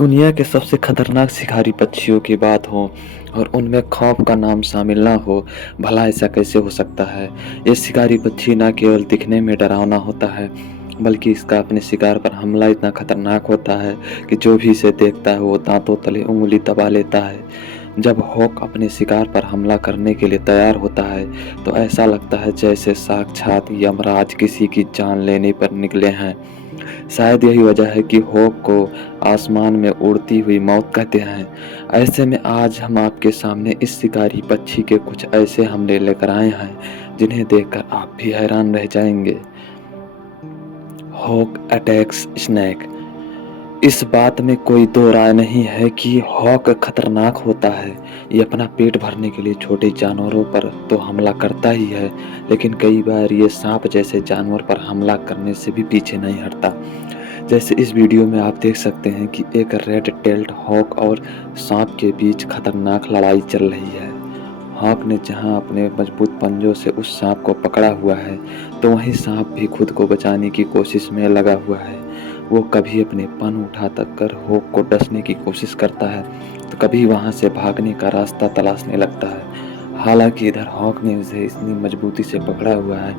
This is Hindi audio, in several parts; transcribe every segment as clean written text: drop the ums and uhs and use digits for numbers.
दुनिया के सबसे खतरनाक शिकारी पक्षियों की बात हो और उनमें खौफ का नाम शामिल ना हो, भला ऐसा कैसे हो सकता है? ये शिकारी पक्षी ना केवल दिखने में डरावना होता है, बल्कि इसका अपने शिकार पर हमला इतना खतरनाक होता है कि जो भी इसे देखता है वो दांतों तले उँगली दबा लेता है। जब हॉक अपने शिकार पर हमला करने के लिए तैयार होता है, तो ऐसा लगता है जैसे साक्षात यमराज किसी की जान लेने पर निकले हैं। शायद यही वजह है कि हॉक को आसमान में उड़ती हुई मौत कहते हैं। ऐसे में आज हम आपके सामने इस शिकारी पक्षी के कुछ ऐसे हमले लेकर आए हैं, जिन्हें देखकर आप भी हैरान रह जाएंगे। Hawk attacks snake. इस बात में कोई दो राय नहीं है कि हॉक खतरनाक होता है। ये अपना पेट भरने के लिए छोटे जानवरों पर तो हमला करता ही है, लेकिन कई बार ये सांप जैसे जानवर पर हमला करने से भी पीछे नहीं हटता। जैसे इस वीडियो में आप देख सकते हैं कि एक रेड टेल्ड हॉक और सांप के बीच खतरनाक लड़ाई चल रही है। हॉक ने जहां अपने मजबूत पंजों से उस सांप को पकड़ा हुआ है, तो वहीं सांप भी खुद को बचाने की कोशिश में लगा हुआ है। वो कभी अपने पंख उठा कर हॉक को डसने की कोशिश करता है, तो कभी वहां से भागने का रास्ता तलाशने लगता है। हालांकि इधर हॉक ने उसे इतनी मजबूती से पकड़ा हुआ है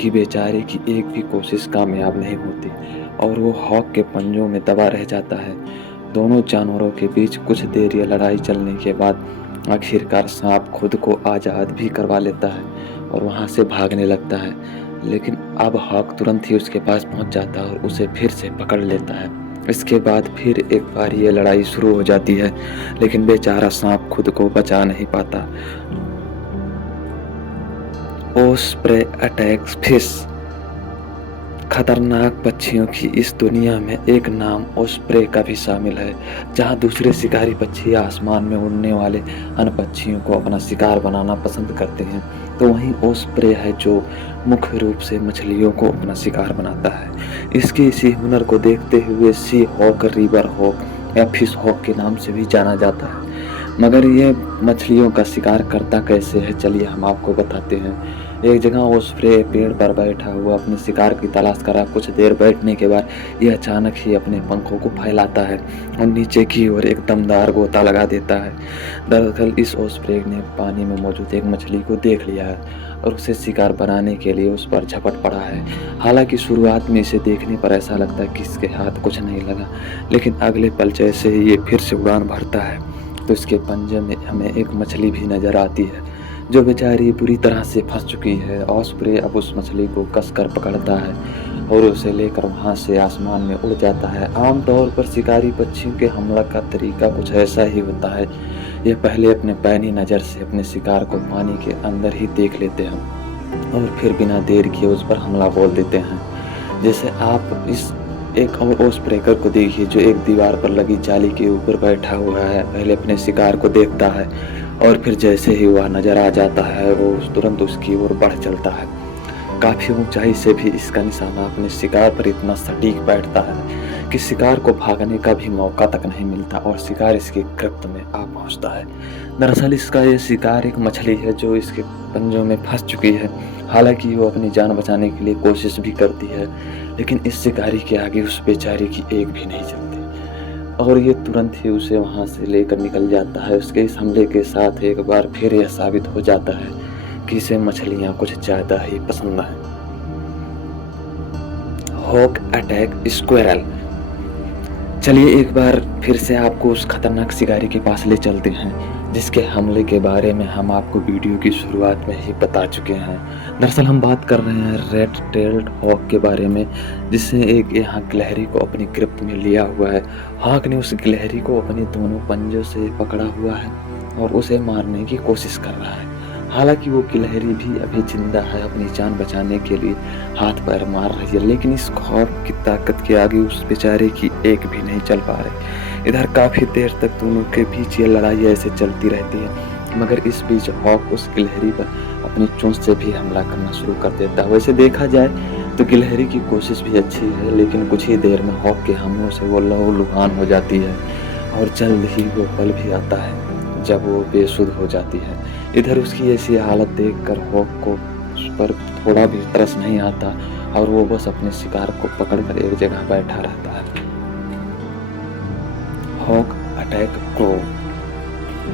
कि बेचारे की एक भी कोशिश कामयाब नहीं होती और वो हॉक के पंजों में दबा रह जाता है। दोनों जानवरों के बीच कुछ देर यह लड़ाई चलने के बाद आखिरकार सांप खुद को आज़ाद भी करवा लेता है और वहाँ से भागने लगता है। लेकिन अब हॉक तुरंत ही उसके पास पहुँच जाता है और उसे फिर से पकड़ लेता है। इसके बाद फिर एक बार ये लड़ाई शुरू हो जाती है, लेकिन बेचारा सांप खुद को बचा नहीं पाता। Osprey attacks fish. खतरनाक पक्षियों की इस दुनिया में एक नाम ओस्प्रे का भी शामिल है। जहां दूसरे शिकारी पक्षी आसमान में उड़ने वाले अन्य पक्षियों को अपना शिकार बनाना पसंद करते हैं, तो वहीं ओस्प्रे है जो मुख्य रूप से मछलियों को अपना शिकार बनाता है। इसके इसी हुनर को देखते हुए सी हॉक, रिवर हॉक या फिश हॉक के नाम से भी जाना जाता है। मगर ये मछलियों का शिकार करता कैसे है, चलिए हम आपको बताते हैं। एक जगह ओस्प्रे पेड़ पर बैठा हुआ अपने शिकार की तलाश कर रहा। कुछ देर बैठने के बाद यह अचानक ही अपने पंखों को फैलाता है और नीचे की ओर एक दमदार गोता लगा देता है। दरअसल इस ओस्प्रे ने पानी में मौजूद एक मछली को देख लिया है और उसे शिकार बनाने के लिए उस पर झपट पड़ा है। हालांकि शुरुआत में इसे देखने पर ऐसा लगता है कि इसके हाथ कुछ नहीं लगा, लेकिन अगले पल जैसे ही ये फिर से उड़ान भरता है, तो इसके पंजे में हमें एक मछली भी नजर आती है जो बेचारी बुरी तरह से फंस चुकी है। ओस्प्रे अब उस मछली को कसकर पकड़ता है और उसे लेकर वहां से आसमान में उड़ जाता है। आमतौर पर शिकारी पक्षियों के हमला का तरीका कुछ ऐसा ही होता है। ये पहले अपने पैनी नज़र से अपने शिकार को पानी के अंदर ही देख लेते हैं और फिर बिना देर किए उस पर हमला बोल देते हैं। जैसे आप इस एक और ओस्प्रेकर को देखिए जो एक दीवार पर लगी जाली के ऊपर बैठा हुआ है। पहले अपने शिकार को देखता है और फिर जैसे ही वह नजर आ जाता है वो तुरंत उसकी ओर बढ़ चलता है। काफी ऊंचाई से भी इसका निशाना अपने शिकार पर इतना सटीक बैठता है कि शिकार को भागने का भी मौका तक नहीं मिलता और शिकार इसकी गिरफ्त में आ पहुंचता है। दरअसल इसका ये शिकार एक मछली है जो इसके पंजों में फंस चुकी है। हालांकि वो अपनी जान बचाने के लिए कोशिश भी करती है, लेकिन इस शिकारी के आगे उस बेचारे की एक भी नहीं चलती और ये तुरंत ही उसे वहां से लेकर निकल जाता है। उसके इस हमले के साथ एक बार फिर यह साबित हो जाता है कि इसे मछलियां कुछ ज्यादा ही पसंद है। Hawk attack squirrel. चलिए एक बार फिर से आपको उस खतरनाक शिकारी के पास ले चलते हैं जिसके हमले के बारे में हम आपको वीडियो की शुरुआत में ही बता चुके हैं। दरअसल हम बात कर रहे हैं रेड टेल्ड हॉक के बारे में, जिसने एक यहाँ गिलहरी को अपनी गिरफ्त में लिया हुआ है। हॉक ने उस गिलहरी को अपने दोनों पंजों से पकड़ा हुआ है और उसे मारने की कोशिश कर रहा है। हालांकि वो गिलहरी भी अभी जिंदा है, अपनी जान बचाने के लिए हाथ पैर मार रही है, लेकिन इस खौफ की ताकत के आगे उस बेचारे की एक भी नहीं चल पा रही। इधर काफी देर तक दोनों के बीच ये लड़ाई ऐसे चलती रहती है, मगर इस बीच हॉक उस गिलहरी पर अपनी चोंच से भी हमला करना शुरू कर देता है। वैसे देखा जाए तो गिलहरी की कोशिश भी अच्छी है, लेकिन कुछ ही देर में हॉक के हमलों से वो लहूलुहान हो जाती है और जल्द ही वो पल भी आता है जब वो बेसुध हो जाती है। इधर उसकी ऐसी हालत देखकर हॉक को उस पर थोड़ा भी तरस नहीं आता और वो बस अपने शिकार को पकड़कर एक जगह बैठा रहता है। Hawk attack crew.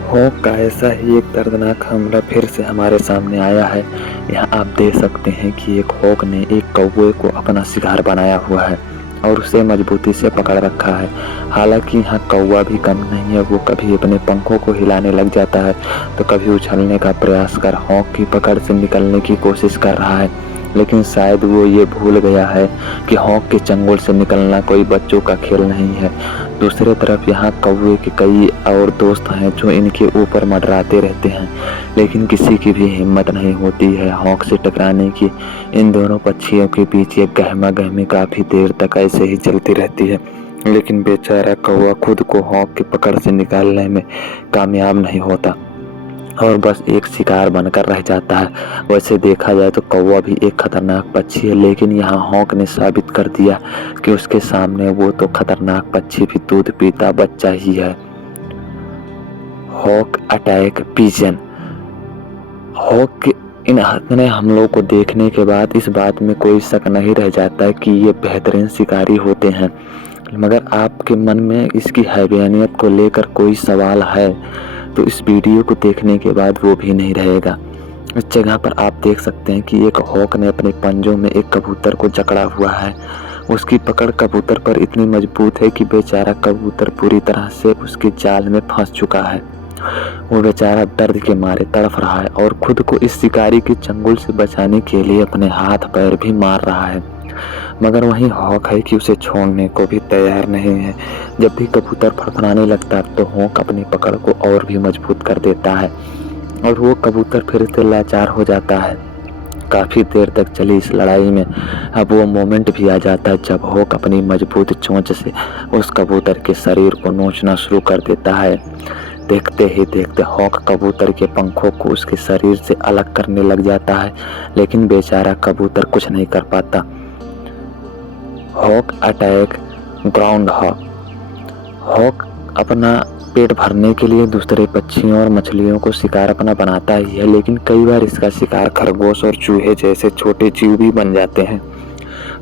हॉक का ऐसा ही एक दर्दनाक हमला फिर से हमारे सामने आया है। यहाँ आप देख सकते हैं कि एक हॉक ने एक कौवे को अपना शिकार बनाया हुआ है और उसे मजबूती से पकड़ रखा है। हालांकि यहाँ कौवा भी कम नहीं है, वो कभी अपने पंखों को हिलाने लग जाता है तो कभी उछलने का प्रयास कर हॉक की पकड़ से निकलने की कोशिश कर रहा है। लेकिन शायद वो ये भूल गया है कि हॉक के चंगुल से निकलना कोई बच्चों का खेल नहीं है। दूसरी तरफ यहाँ कौवे के कई और दोस्त हैं जो इनके ऊपर मंडराते रहते हैं, लेकिन किसी की भी हिम्मत नहीं होती है हॉक से टकराने की। इन दोनों पक्षियों के बीच एक गहमा गहमी काफी देर तक ऐसे ही चलती रहती है, लेकिन बेचारा कौवा खुद को हॉक की पकड़ से निकालने में कामयाब नहीं होता और बस एक शिकार बनकर रह जाता है। वैसे देखा जाए तो कौवा भी एक खतरनाक पक्षी है, लेकिन यहाँ हॉक ने साबित कर दिया कि उसके सामने वो तो खतरनाक पक्षी भी दूध पीता बच्चा ही है। Hawk attack pigeon. हॉक के इन इतने हमलों को देखने के बाद इस बात में कोई शक नहीं रह जाता कि ये बेहतरीन शिकारी होते हैं, मगर आपके मन में इसकी हैवानियत को लेकर कोई सवाल है तो इस वीडियो को देखने के बाद वो भी नहीं रहेगा। इस जगह पर आप देख सकते हैं कि एक हॉक ने अपने पंजों में एक कबूतर को जकड़ा हुआ है। उसकी पकड़ कबूतर पर इतनी मजबूत है कि बेचारा कबूतर पूरी तरह से उसके जाल में फंस चुका है। वो बेचारा दर्द के मारे तड़फ रहा है और खुद को इस शिकारी के चंगुल से बचाने के लिए अपने हाथ पैर भी मार रहा है, मगर वहीं हॉक है कि उसे छोड़ने को भी तैयार नहीं है। जब भी कबूतर फड़फड़ाने लगता है तो हॉक अपनी पकड़ को और भी मजबूत कर देता है और वो कबूतर फिर से लाचार हो जाता है। काफी देर तक चली इस लड़ाई में अब वो मोमेंट भी आ जाता है जब हॉक अपनी मजबूत चोंच से उस कबूतर के शरीर को नोचना शुरू कर देता है। देखते ही देखते हॉक कबूतर के पंखों को उसके शरीर से अलग करने लग जाता है, लेकिन बेचारा कबूतर कुछ नहीं कर पाता। Hawk attack ground hawk. Hawk अपना पेट भरने के लिए दूसरे पक्षियों और मछलियों को शिकार अपना बनाता ही है, लेकिन कई बार इसका शिकार खरगोश और चूहे जैसे छोटे जीव भी बन जाते हैं।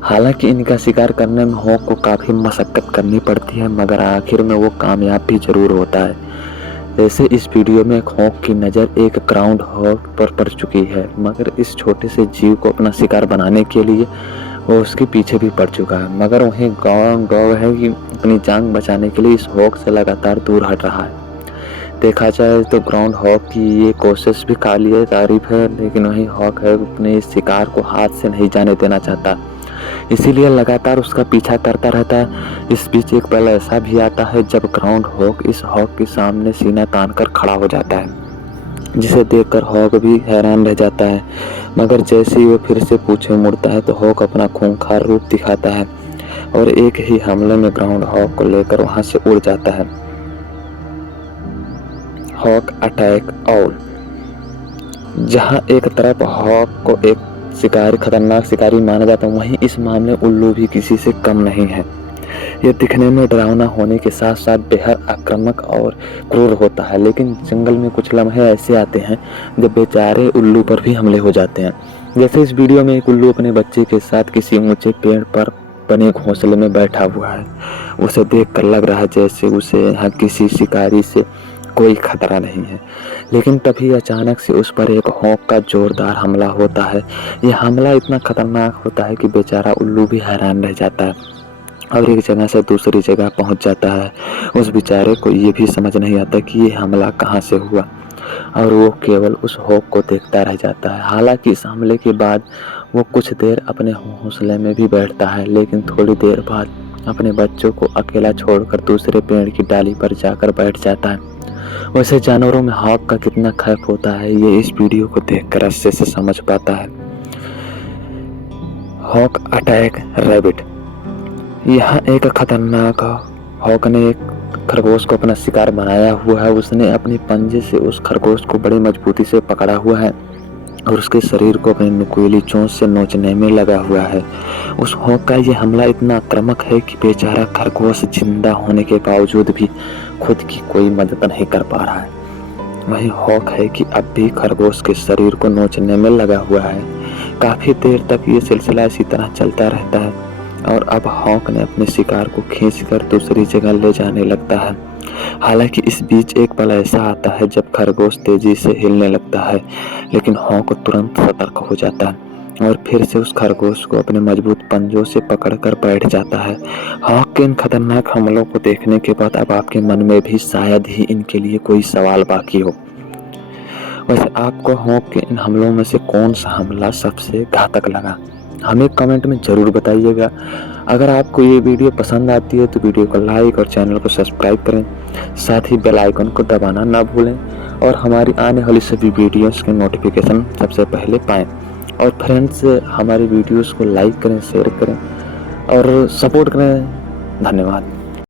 हालांकि इनका शिकार करने में हॉक को काफी मशक्कत करनी पड़ती है, मगर आखिर में वो कामयाब भी जरूर होता है। जैसे इस वीडियो में एक हॉक की नज़र एक ग्राउंड हॉक पर पड़ चुकी है, मगर इस छोटे से जीव को अपना शिकार बनाने के लिए वो उसके पीछे भी पड़ चुका है, मगर वहीं ग्राउंड डॉग है कि अपनी जान बचाने के लिए इस हॉक से लगातार दूर हट रहा है। देखा जाए तो ग्राउंड हॉक की ये कोशिश भी काबिल तारीफ है, लेकिन वहीं हॉक है अपने इस शिकार को हाथ से नहीं जाने देना चाहता, इसीलिए लगातार उसका पीछा करता रहता है। इस बीच एक पल ऐसा भी आता है जब ग्राउंड हॉक इस हॉक के सामने सीना तान कर खड़ा हो जाता है, जिसे देखकर हॉक भी हैरान रह जाता है, मगर जैसे ही वो फिर से पीछे मुड़ता है तो हॉक अपना खूंखार रूप दिखाता है और एक ही हमले में ग्राउंड हॉक को लेकर वहां से उड़ जाता है। Hawk attack owl. जहां एक तरफ हॉक को एक खतरनाक शिकारी माना जाता है, वहीं इस मामले उल्लू भी किसी से कम नहीं है। यह दिखने में डरावना होने के साथ साथ बेहद आक्रामक और क्रूर होता है, लेकिन जंगल में कुछ लम्हे ऐसे आते हैं जब बेचारे उल्लू पर भी हमले हो जाते हैं। जैसे इस वीडियो में एक उल्लू अपने बच्चे के साथ किसी ऊंचे पेड़ पर बने घोंसले में बैठा हुआ है। उसे देखकर लग रहा है जैसे उसे यहाँ किसी शिकारी से कोई खतरा नहीं है, लेकिन तभी अचानक से उस पर एक हॉक का जोरदार हमला होता है। यह हमला इतना खतरनाक होता है कि बेचारा उल्लू भी हैरान रह जाता है और एक जगह से दूसरी जगह पहुंच जाता है। उस बेचारे को ये भी समझ नहीं आता कि ये हमला कहां से हुआ और वो केवल उस हॉक को देखता रह जाता है। हालांकि इस हमले के बाद वो कुछ देर अपने घोंसले में भी बैठता है, लेकिन थोड़ी देर बाद अपने बच्चों को अकेला छोड़कर दूसरे पेड़ की डाली पर जाकर बैठ जाता है। वैसे जानवरों में हॉक का कितना खौफ होता है ये इस वीडियो को देखकर अच्छे से समझ पाता है। Hawk attack rabbit. यहाँ एक खतरनाक हॉक ने एक खरगोश को अपना शिकार बनाया हुआ है। उसने अपने पंजे से उस खरगोश को बड़ी मजबूती से पकड़ा हुआ है और उसके शरीर को अपनी नुकीली चोंच से नोचने में लगा हुआ है। उस हॉक का ये हमला इतना आक्रामक है कि बेचारा खरगोश जिंदा होने के बावजूद भी खुद की कोई मदद नहीं कर पा रहा है। वही हॉक है कि अब भी खरगोश के शरीर को नोचने में लगा हुआ है। काफी देर तक ये सिलसिला इसी तरह चलता रहता है। और अब हॉक ने अपने शिकार को खींचकर दूसरी जगह ले जाने लगता है। हालांकि इस बीच एक पल ऐसा आता है जब खरगोश तेजी से हिलने लगता है, लेकिन हॉक तुरंत सतर्क हो जाता है और फिर से उस खरगोश को अपने मजबूत पंजों से पकड़कर बैठ जाता है। हॉक के इन खतरनाक हमलों को देखने के बाद अब आपके मन में भी शायद ही इनके लिए कोई सवाल बाकी हो। वैसे आपको हॉक के इन हमलों में से कौन सा हमला सबसे घातक लगा, हमें कमेंट में ज़रूर बताइएगा। अगर आपको ये वीडियो पसंद आती है तो वीडियो को लाइक और चैनल को सब्सक्राइब करें, साथ ही बेल आइकन को दबाना ना भूलें और हमारी आने वाली सभी वीडियोस के नोटिफिकेशन सबसे पहले पाएं। और फ्रेंड्स, हमारी वीडियोस को लाइक करें, शेयर करें और सपोर्ट करें। धन्यवाद।